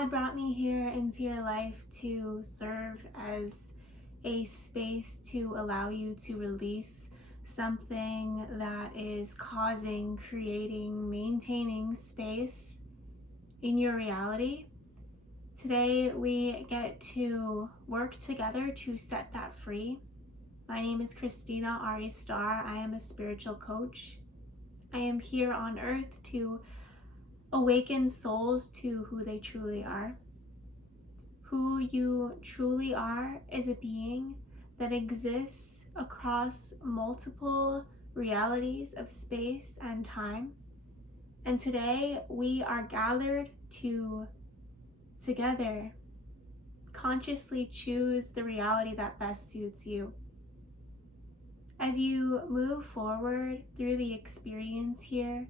God brought me here into your life to serve as a space to allow you to release something that is causing, creating, maintaining space in your reality. Today we get to work together to set that free. My name is Christina Ari Starr. I am a spiritual coach. I am here on earth to awaken souls to who they truly are. Who you truly are is a being that exists across multiple realities of space and time. And today we are gathered to together consciously choose the reality that best suits you. As you move forward through the experience here,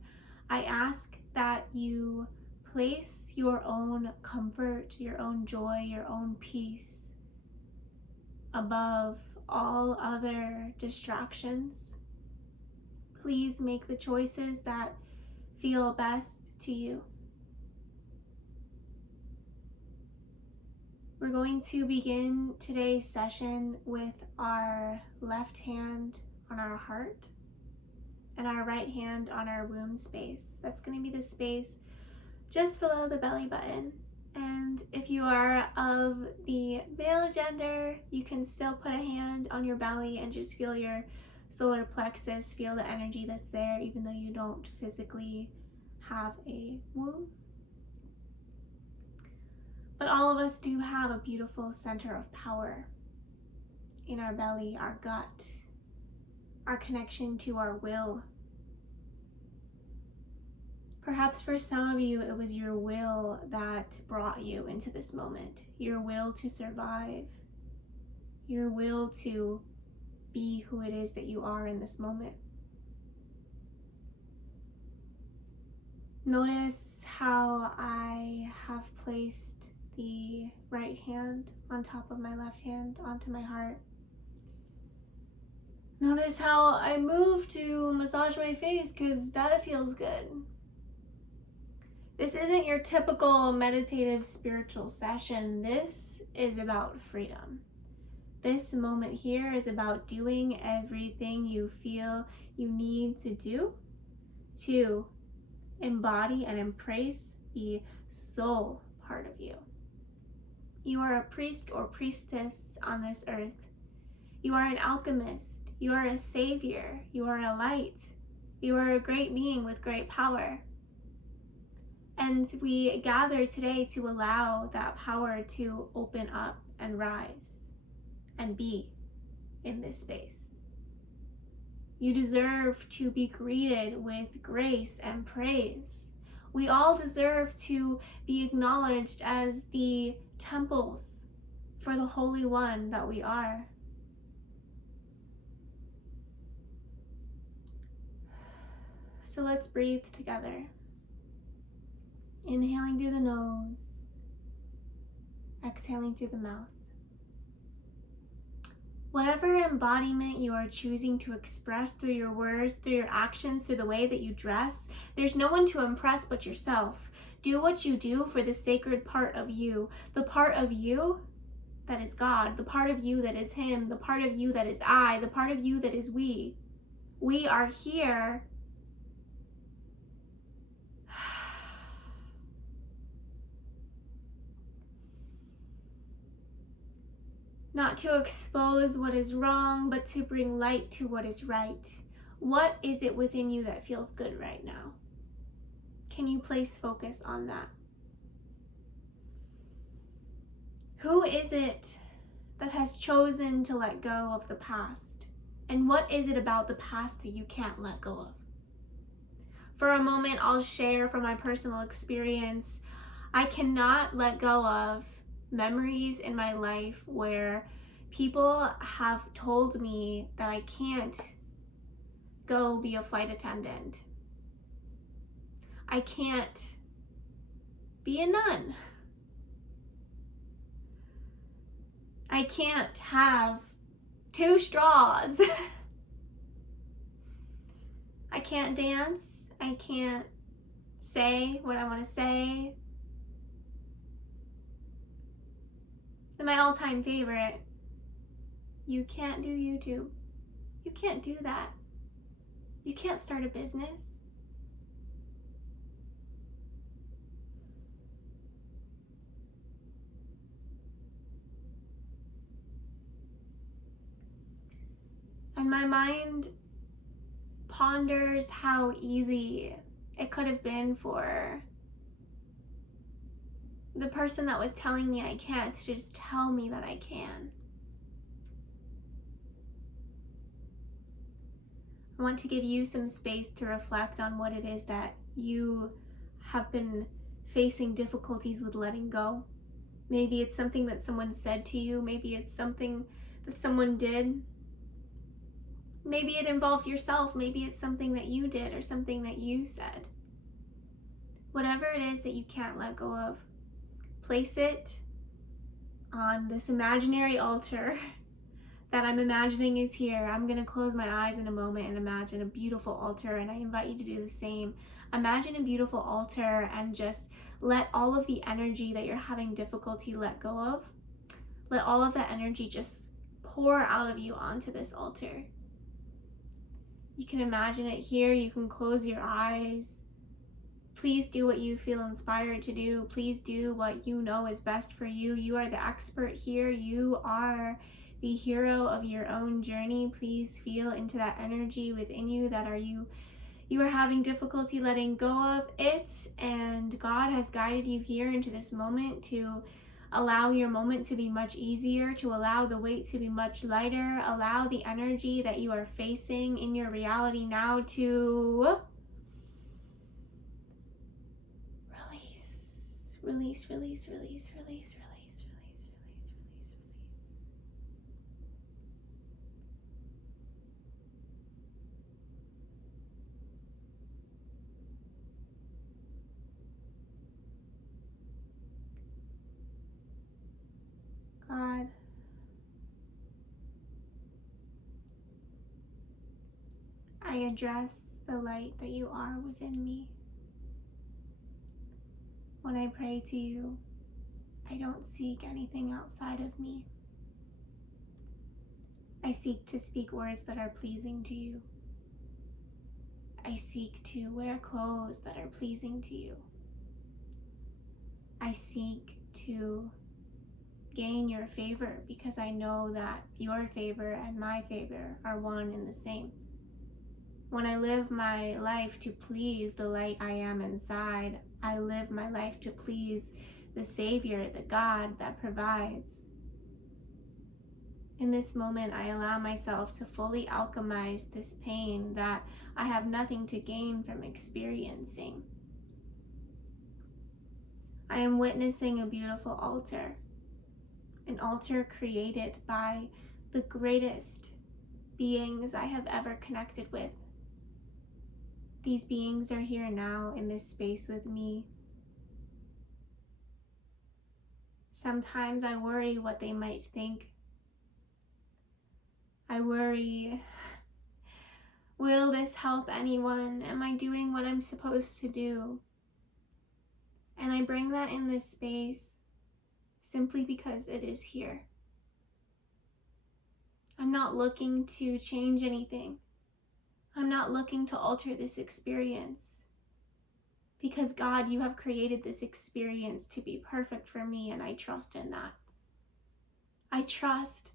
I ask that you place your own comfort, your own joy, your own peace above all other distractions. Please make the choices that feel best to you. We're going to begin today's session with our left hand on our heart and our right hand on our womb space. That's going to be the space just below the belly button. And if you are of the male gender, you can still put a hand on your belly and just feel your solar plexus, feel the energy that's there, even though you don't physically have a womb. But all of us do have a beautiful center of power in our belly, our gut, our connection to our will. Perhaps for some of you, it was your will that brought you into this moment, your will to survive, your will to be who it is that you are in this moment. Notice how I have placed the right hand on top of my left hand onto my heart. Notice how I move to massage my face because that feels good. This isn't your typical meditative spiritual session. This is about freedom. This moment here is about doing everything you feel you need to do to embody and embrace the soul part of you. You are a priest or priestess on this earth. You are an alchemist. You are a savior. You are a light. You are a great being with great power. And we gather today to allow that power to open up and rise and be in this space. You deserve to be greeted with grace and praise. We all deserve to be acknowledged as the temples for the Holy One that we are. So let's breathe together. Inhaling through the nose, exhaling through the mouth. Whatever embodiment you are choosing to express through your words, through your actions, through the way that you dress, there's no one to impress but yourself. Do what you do for the sacred part of you, the part of you that is God, the part of you that is Him, the part of you that is I, the part of you that is we. We are here not to expose what is wrong, but to bring light to what is right. What is it within you that feels good right now? Can you place focus on that? Who is it that has chosen to let go of the past? And what is it about the past that you can't let go of? For a moment, I'll share from my personal experience. I cannot let go of memories in my life where people have told me that I can't go be a flight attendant. I can't be a nun. I can't have 2 straws. I can't dance. I can't say what I want to say. And my all-time favorite, you can't do YouTube. You can't do that. You can't start a business. And my mind ponders how easy it could have been for the person that was telling me I can't to just tell me that I can. I want to give you some space to reflect on what it is that you have been facing difficulties with letting go. Maybe it's something that someone said to you. Maybe it's something that someone did. Maybe it involves yourself. Maybe it's something that you did or something that you said. Whatever it is that you can't let go of, place it on this imaginary altar that I'm imagining is here. I'm going to close my eyes in a moment and imagine a beautiful altar, and I invite you to do the same. Imagine a beautiful altar and just let all of the energy that you're having difficulty let go of. Let all of that energy just pour out of you onto this altar. You can imagine it here. You can close your eyes. Please do what you feel inspired to do. Please do what you know is best for you. You are the expert here. You are the hero of your own journey. Please feel into that energy within you that you are having difficulty letting go of it, and God has guided you here into this moment to allow your moment to be much easier, to allow the weight to be much lighter, allow the energy that you are facing in your reality now to release, release, release, release, release, release, release, release, release. God, I address the light that you are within me. When I pray to you, I don't seek anything outside of me. I seek to speak words that are pleasing to you. I seek to wear clothes that are pleasing to you. I seek to gain your favor because I know that your favor and my favor are one and the same. When I live my life to please the light I am inside, I live my life to please the Savior, the God that provides. In this moment, I allow myself to fully alchemize this pain that I have nothing to gain from experiencing. I am witnessing a beautiful altar, an altar created by the greatest beings I have ever connected with. These beings are here now in this space with me. Sometimes I worry what they might think. I worry, will this help anyone? Am I doing what I'm supposed to do? And I bring that in this space simply because it is here. I'm not looking to change anything. I'm not looking to alter this experience. Because God, you have created this experience to be perfect for me, and I trust in that. I trust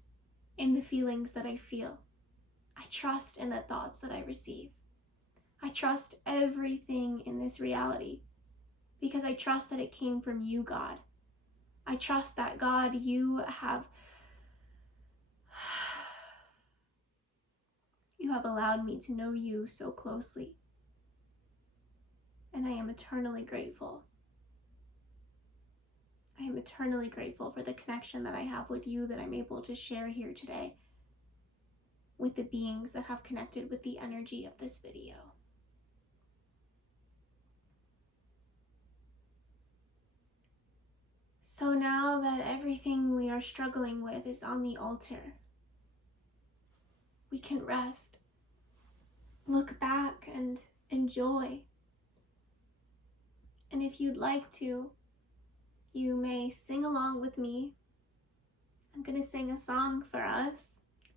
in the feelings that I feel. I trust in the thoughts that I receive. I trust everything in this reality because I trust that it came from you, God. I trust that, God, you have allowed me to know you so closely. And I am eternally grateful. I am eternally grateful for the connection that I have with you that I'm able to share here today with the beings that have connected with the energy of this video. So now that everything we are struggling with is on the altar, we can rest, look back, and enjoy. And if you'd like to, you may sing along with me I'm going to sing a song for us,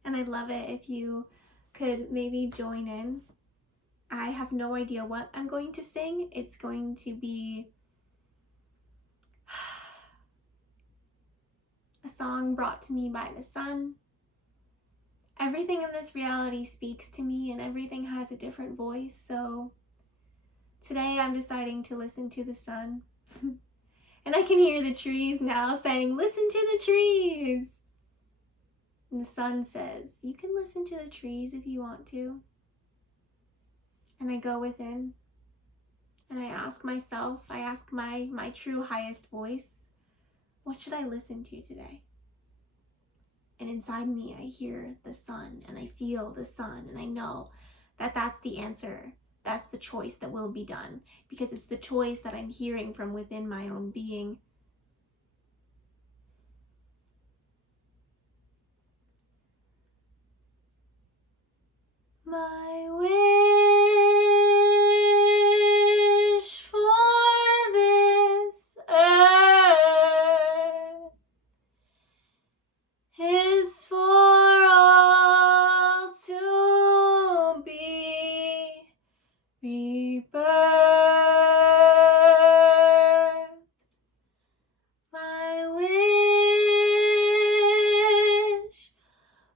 and I'd love it if you could maybe join in. I have no idea what I'm going to sing. It's going to be a song brought to me by the sun. Everything in this reality speaks to me, and everything has a different voice, so today I'm deciding to listen to the sun. And I can hear the trees now saying, "Listen to the trees!" And the sun says, "You can listen to the trees if you want to." And I go within, and I ask myself, I ask my true highest voice, what should I listen to today? And inside me, I hear the sun, and I feel the sun, and I know that that's the answer. That's the choice that will be done, because it's the choice that I'm hearing from within my own being. My wish for this earth is for all to be rebirth. My wish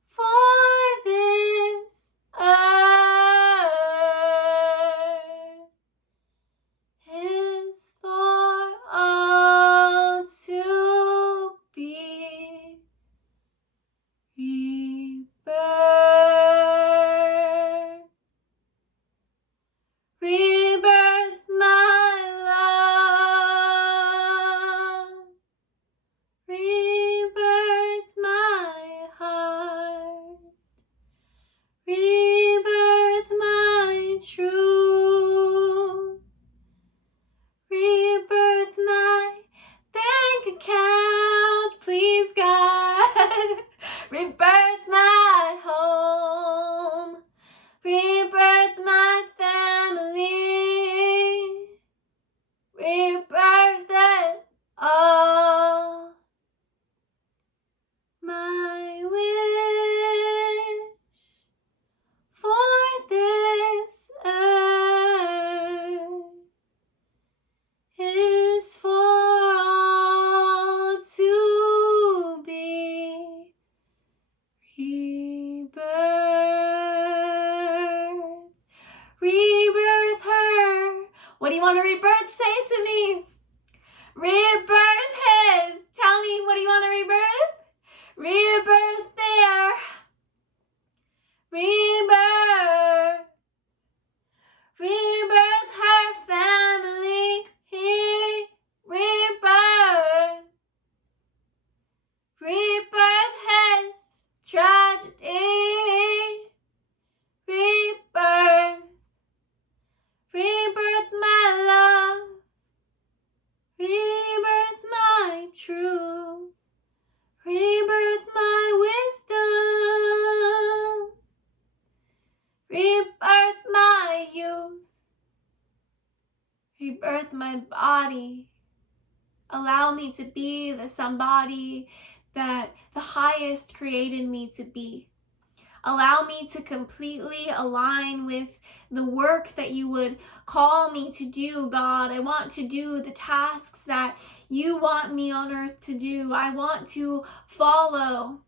for this earth is for all to be rebirth. Rebirth, my love. Rebirth, my heart. Rebirth, my truth. Rebirth, my bank account, please God. Rebirth, my home. Rebirth, my family. Rebirth it all. My wish for this earth is for all to be rebirth. Rebirth her. What do you want to rebirth? Say it to me. Rebirth his. Tell me, what do you want to rebirth? Rebirth there. Rebirth. Rebirth her family. Rebirth. Rebirth his tragedy. Rebirth. Rebirth my love. Rebirth my truth. Rebirth my wisdom. Rebirth my youth. Rebirth my body. Allow me to be the somebody that the highest created me to be. Allow me to completely align with the work that you would call me to do, God. I want to do the tasks that you want me on earth to do. I want to follow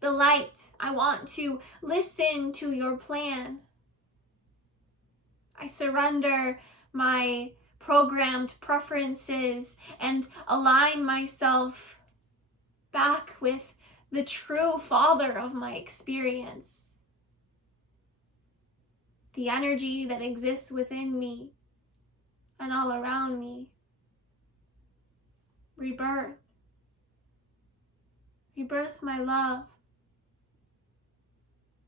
the light. I want to listen to your plan. I surrender my programmed preferences and align myself back with the true Father of my experience. The energy that exists within me and all around me. Rebirth. Rebirth my love.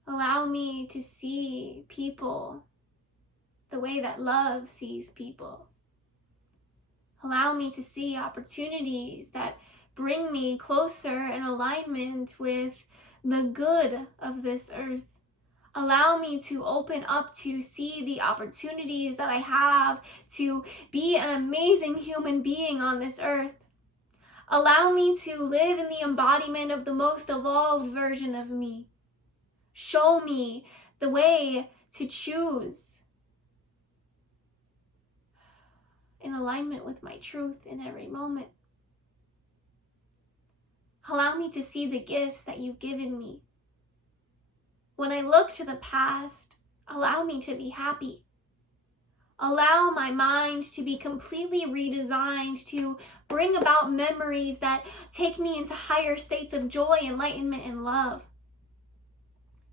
Allow me to see people the way that love sees people. Allow me to see opportunities that bring me closer in alignment with the good of this earth. Allow me to open up to see the opportunities that I have to be an amazing human being on this earth. Allow me to live in the embodiment of the most evolved version of me. Show me the way to choose in alignment with my truth in every moment. Allow me to see the gifts that you've given me. When I look to the past, allow me to be happy. Allow my mind to be completely redesigned to bring about memories that take me into higher states of joy, enlightenment, and love.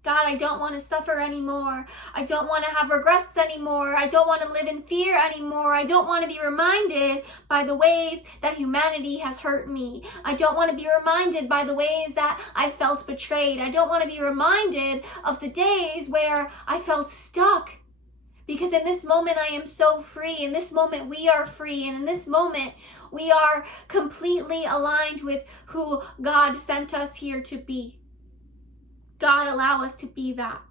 God, I don't want to suffer anymore. I don't want to have regrets anymore. I don't want to live in fear anymore. I don't want to be reminded by the ways that humanity has hurt me. I don't want to be reminded by the ways that I felt betrayed. I don't want to be reminded of the days where I felt stuck. Because in this moment, I am so free. In this moment, we are free. And in this moment, we are completely aligned with who God sent us here to be. God, allow us to be that.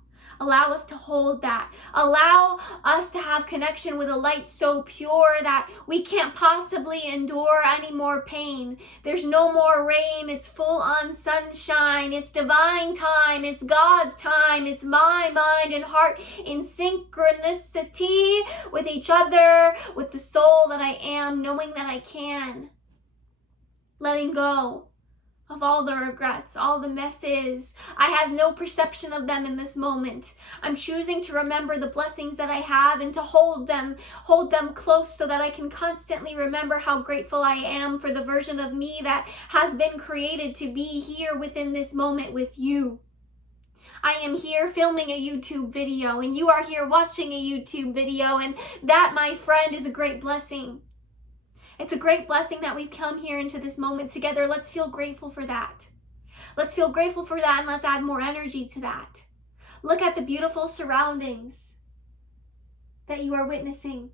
Allow us to hold that. Allow us to have connection with a light so pure that we can't possibly endure any more pain. There's no more rain. It's full on sunshine. It's divine time. It's God's time. It's my mind and heart in synchronicity with each other, with the soul that I am, knowing that I can. Letting go of all the regrets, all the messes. I have no perception of them in this moment. I'm choosing to remember the blessings that I have and to hold them close so that I can constantly remember how grateful I am for the version of me that has been created to be here within this moment with you. I am here filming a YouTube video and you are here watching a YouTube video, and that, my friend, is a great blessing. It's a great blessing that we've come here into this moment together. Let's feel grateful for that. Let's feel grateful for that, and let's add more energy to that. Look at the beautiful surroundings that you are witnessing.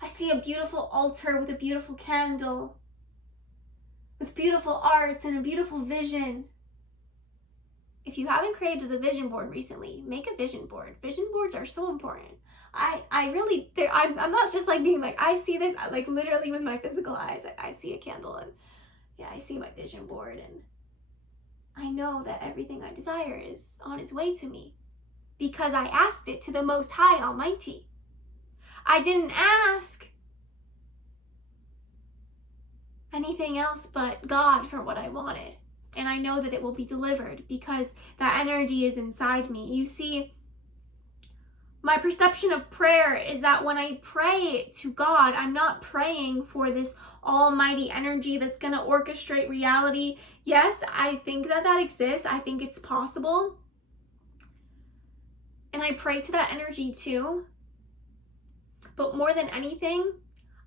I see a beautiful altar with a beautiful candle, with beautiful arts and a beautiful vision. If you haven't created a vision board recently, make a vision board. Vision boards are so important. I'm not just like being like, I see this, like literally with my physical eyes. I see a candle and yeah, I see my vision board, and I know that everything I desire is on its way to me because I asked it to the Most High Almighty. I didn't ask anything else but God for what I wanted. And I know that it will be delivered because that energy is inside me. You see, my perception of prayer is that when I pray to God, I'm not praying for this almighty energy that's going to orchestrate reality. Yes, I think that exists. I think it's possible. And I pray to that energy too. But more than anything,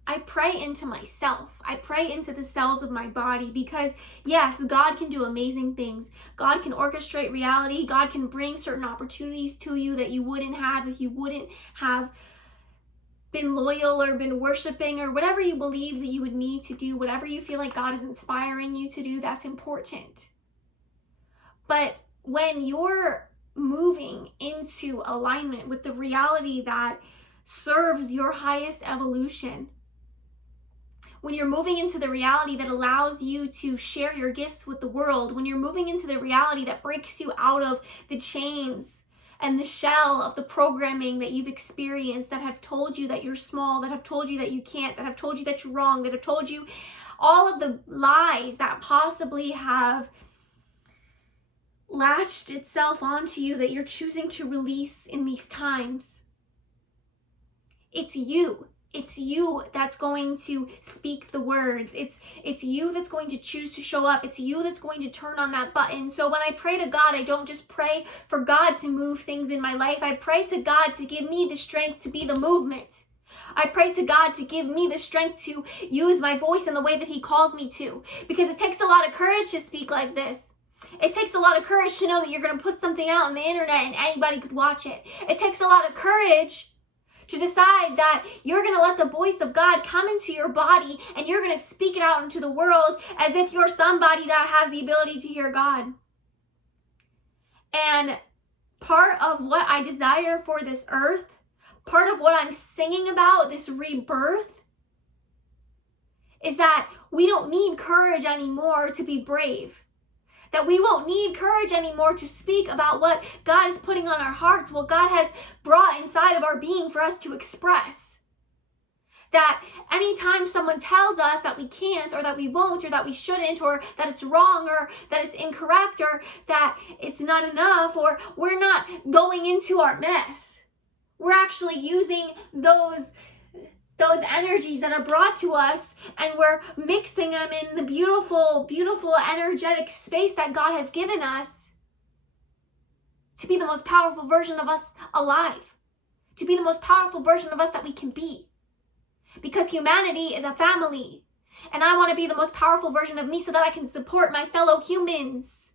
I pray into myself. I pray into the cells of my body because, yes, God can do amazing things. God can orchestrate reality. God can bring certain opportunities to you that you wouldn't have if you wouldn't have been loyal or been worshiping or whatever you believe that you would need to do, whatever you feel like God is inspiring you to do, that's important. But when you're moving into alignment with the reality that serves your highest evolution, when you're moving into the reality that allows you to share your gifts with the world, when you're moving into the reality that breaks you out of the chains and the shell of the programming that you've experienced, that have told you that you're small, that have told you that you can't, that have told you that you're wrong, that have told you all of the lies that possibly have lashed itself onto you that you're choosing to release in these times. It's you. It's you that's going to speak the words. It's you that's going to choose to show up. It's you that's going to turn on that button. So when I pray to God, I don't just pray for God to move things in my life. I pray to God to give me the strength to be the movement. I pray to God to give me the strength to use my voice in the way that He calls me to. Because it takes a lot of courage to speak like this. It takes a lot of courage to know that you're going to put something out on the internet and anybody could watch it. It takes a lot of courage to decide that you're going to let the voice of God come into your body and you're going to speak it out into the world as if you're somebody that has the ability to hear God. And part of what I desire for this earth, part of what I'm singing about, this rebirth, is that we don't need courage anymore to be brave. That we won't need courage anymore to speak about what God is putting on our hearts, what God has brought inside of our being for us to express. That anytime someone tells us that we can't, or that we won't, or that we shouldn't, or that it's wrong, or that it's incorrect, or that it's not enough, or we're not going into our mess, we're actually using those energies that are brought to us, and we're mixing them in the beautiful, beautiful energetic space that God has given us to be the most powerful version of us alive, to be the most powerful version of us that we can be. Because humanity is a family, and I want to be the most powerful version of me so that I can support my fellow humans.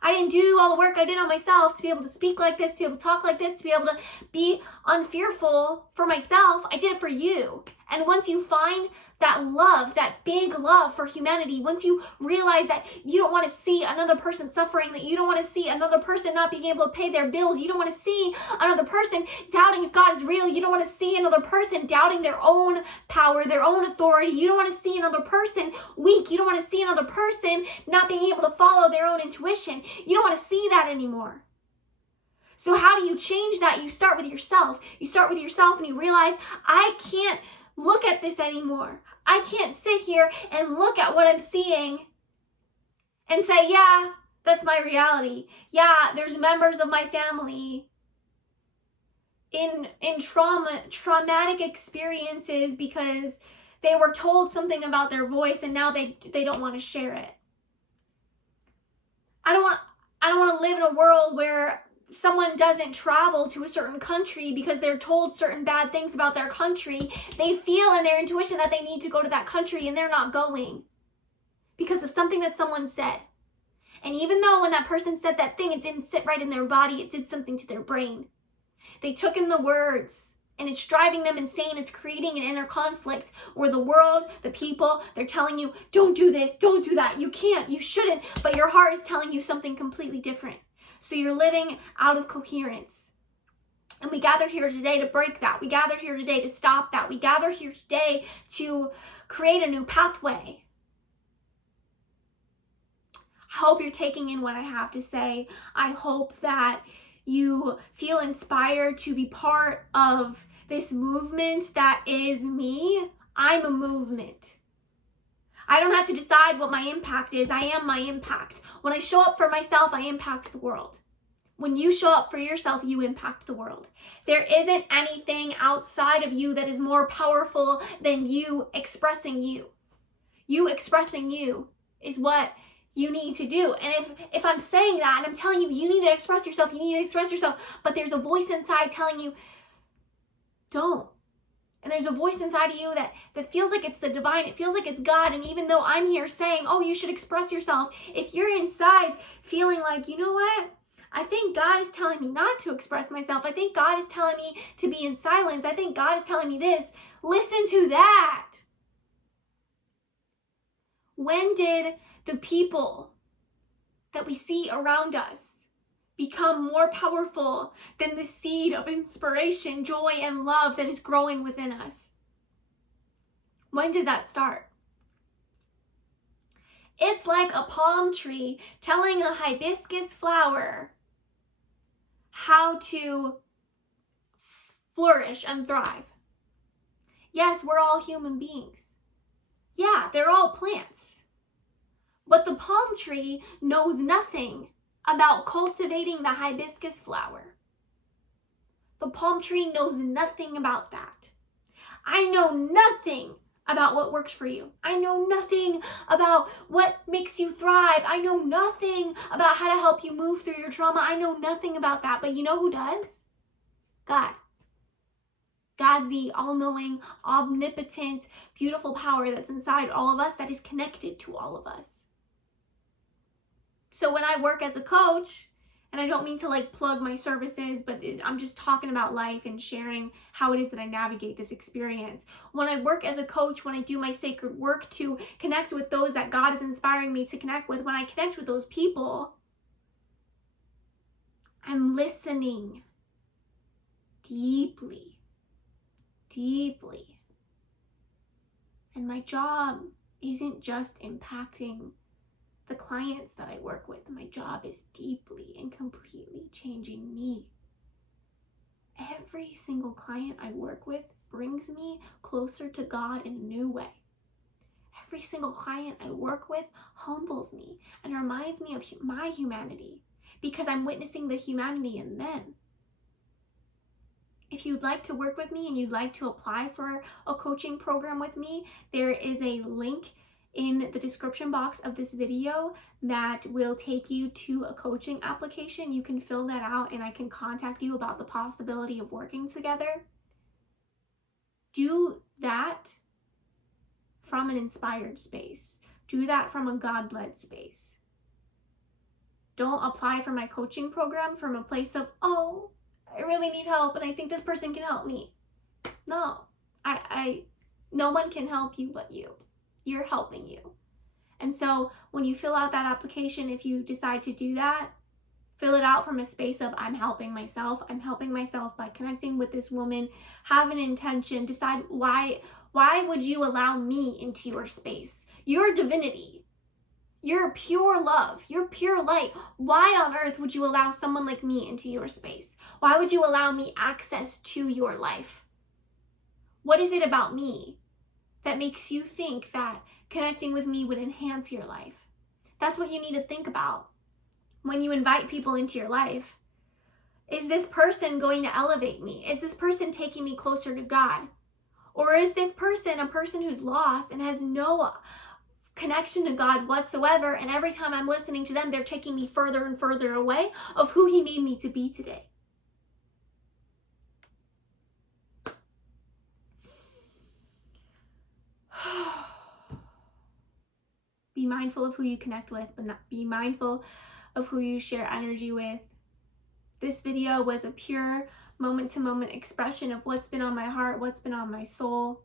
I didn't do all the work I did on myself to be able to speak like this, to be able to talk like this, to be able to be unfearful for myself. I did it for you. And once you find that love, that big love for humanity, once you realize that you don't want to see another person suffering, that you don't want to see another person not being able to pay their bills, you don't want to see another person doubting if God is real, you don't want to see another person doubting their own power, their own authority, you don't want to see another person weak, you don't want to see another person not being able to follow their own intuition, you don't want to see that anymore. So how do you change that? You start with yourself. You start with yourself and you realize, I can't look at this anymore. I can't sit here and look at what I'm seeing and say, yeah, that's my reality. Yeah, there's members of my family in traumatic experiences because they were told something about their voice and now they don't want to share it. I don't want to live in a world where someone doesn't travel to a certain country because they're told certain bad things about their country. They feel in their intuition that they need to go to that country and they're not going because of something that someone said. And even though when that person said that thing, it didn't sit right in their body, it did something to their brain. They took in the words and it's driving them insane. It's creating an inner conflict where the world, the people, they're telling you, don't do this, don't do that, you can't, you shouldn't, but your heart is telling you something completely different. So you're living out of coherence. And we gathered here today to break that. We gathered here today to stop that. We gathered here today to create a new pathway. I hope you're taking in what I have to say. I hope that you feel inspired to be part of this movement that is me. I'm a movement. I don't have to decide what my impact is. I am my impact. When I show up for myself, I impact the world. When you show up for yourself, you impact the world. There isn't anything outside of you that is more powerful than you expressing you. You expressing you is what you need to do. And if I'm saying that and I'm telling you, you need to express yourself, but there's a voice inside telling you, don't. And there's a voice inside of you that feels like it's the divine, it feels like it's God. And even though I'm here saying, oh, you should express yourself, if you're inside feeling like, you know what? I think God is telling me not to express myself. I think God is telling me to be in silence. I think God is telling me this. Listen to that. When did the people that we see around us become more powerful than the seed of inspiration, joy, and love that is growing within us? When did that start? It's like a palm tree telling a hibiscus flower how to flourish and thrive. Yes, we're all human beings. Yeah, they're all plants. But the palm tree knows nothing about cultivating the hibiscus flower. The palm tree knows nothing about that. I know nothing about what works for you. I know nothing about what makes you thrive. I know nothing about how to help you move through your trauma. I know nothing about that. But you know who does? God. God's the all-knowing, omnipotent, beautiful power that's inside all of us, that is connected to all of us. So when I work as a coach, and I don't mean to like plug my services, but I'm just talking about life and sharing how it is that I navigate this experience. When I work as a coach, when I do my sacred work to connect with those that God is inspiring me to connect with, when I connect with those people, I'm listening deeply, deeply. And my job isn't just impacting the clients that I work with. My job is deeply and completely changing me. Every single client I work with brings me closer to God in a new way. Every single client I work with humbles me and reminds me of my humanity, because I'm witnessing the humanity in them. If you'd like to work with me and you'd like to apply for a coaching program with me, there is a link in the description box of this video that will take you to a coaching application. You can fill that out and I can contact you about the possibility of working together. Do that from an inspired space. Do that from a God-led space. Don't apply for my coaching program from a place of, oh, I really need help and I think this person can help me. No, no one can help you but you. You're helping you. And so when you fill out that application, if you decide to do that, fill it out from a space of, I'm helping myself. I'm helping myself by connecting with this woman. Have an intention. Decide why would you allow me into your space? Your divinity. You're pure love. You're pure light. Why on earth would you allow someone like me into your space? Why would you allow me access to your life? What is it about me that makes you think that connecting with me would enhance your life? That's what you need to think about when you invite people into your life. Is this person going to elevate me? Is this person taking me closer to God? Or is this person a person who's lost and has no connection to God whatsoever, and every time I'm listening to them, they're taking me further and further away of who He made me to be today? Be mindful of who you connect with, but not be mindful of who you share energy with. This video was a pure moment-to-moment expression of what's been on my heart, what's been on my soul.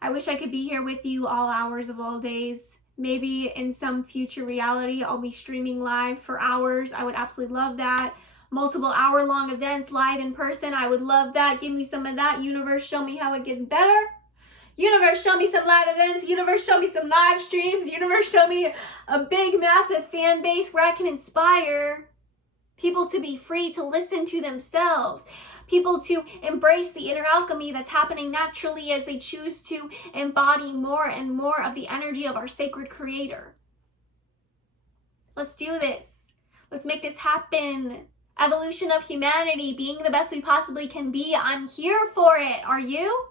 I wish I could be here with you all hours of all days. Maybe in some future reality, I'll be streaming live for hours. I would absolutely love that. Multiple hour-long events live in person. I would love that. Give me some of that. Universe, show me how it gets better. Universe, show me some live events. Universe, show me some live streams. Universe, show me a big, massive fan base where I can inspire people to be free to listen to themselves. People to embrace the inner alchemy that's happening naturally as they choose to embody more and more of the energy of our sacred creator. Let's do this. Let's make this happen. Evolution of humanity, being the best we possibly can be. I'm here for it. Are you?